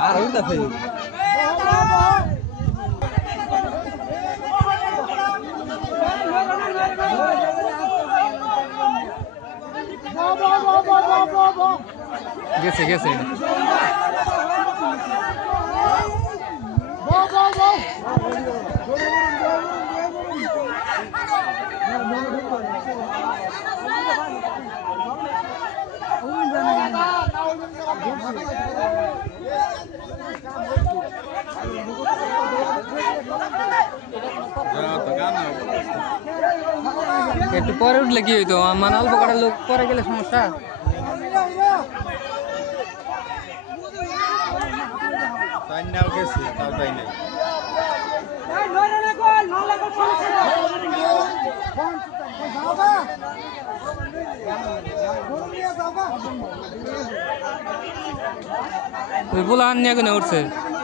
আর হইতাছে গেছে গেছে একটু পরে উঠলে কি হইতো মানে অল্প কটা লোক পরে গেলে সমস্যা বুলান নিয়ে কেন উঠছে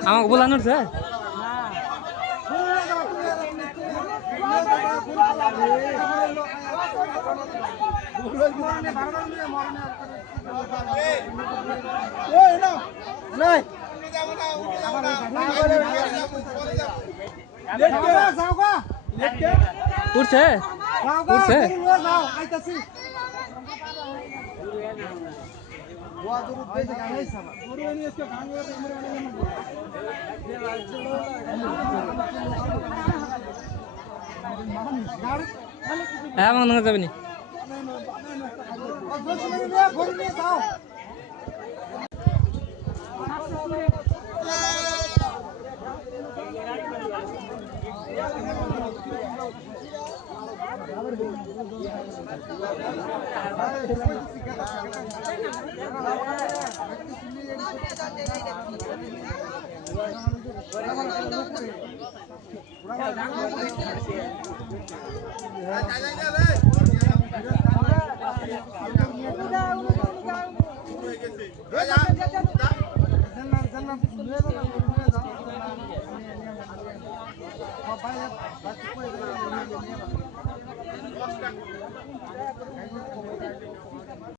আমাকে বুলান উঠছে উঠছে উঠছে হ্যাঁ মনে যাবে নি